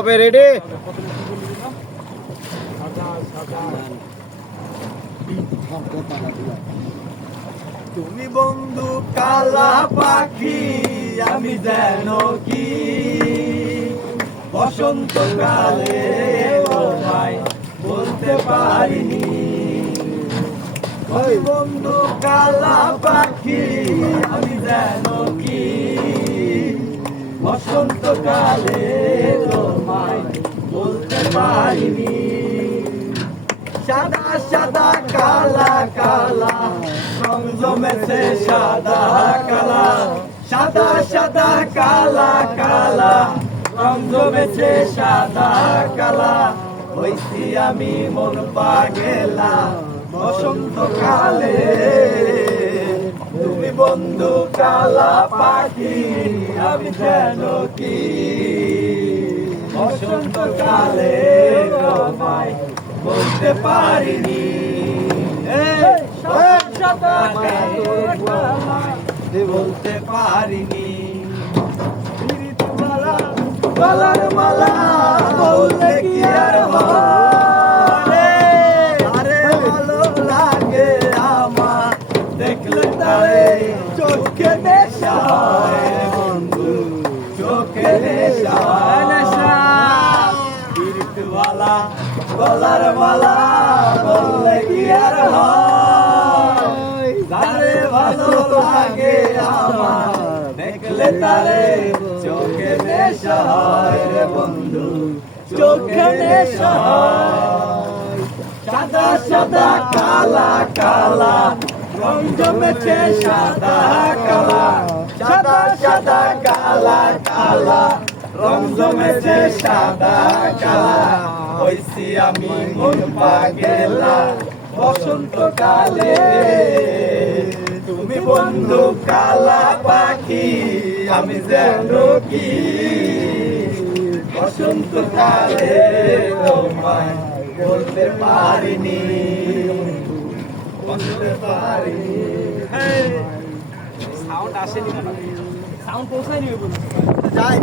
হবে রেডি। তুমি বন্ধু কালা পাখি, আমি যেন কি বসন্তকালে তোমায় বলতে পারিনি। ওই বন্ধু কালা পাখি, আমি যেন কি বসন্তকালে তোমায় বলতে পারিনি। সাদা সাদা কালা কালা রং জমেছে সাদা কালা, সাদা সাদা কালা কালা রং জমেছে সাদা কালা। হইছি আমি মন পাগেলা বসন্তকালে, তুমি বন্ধু কালা পাখি, আমি যেন কি বসন্তকালে তোমায় বলতে পারিনি। বলতে পারিনি। গলার মালা বললে কি আর হয়, আরে ভালো লাগে আমার দেখলে তারে চোখে নেশা হয় বন্ধু, চোখে নেশা হয় নেশা। পিরিতওয়ালা গলার মালা বললে কি আর হয়, তারে ভালো লাগে আমার দেখলে তারে চোখে নেশা হয় রে বন্ধু, চোখে নেশা হয়। সাদা সাদা কালা কালা রং জমেছে সাদা কালা, সাদা সাদা কালা কালা রং জমেছে সাদা কালা। হইছি আমি মন পাগেলা বসন্তকালে, তুমি বন্ধু কালা পাখি, আমি যেন কি বসন্তকালে তোমায় বলতে পারিনি, বলতে পারিনি। সাউন্ড আসেনি, সাউন্ড পৌঁছায়নি। যাই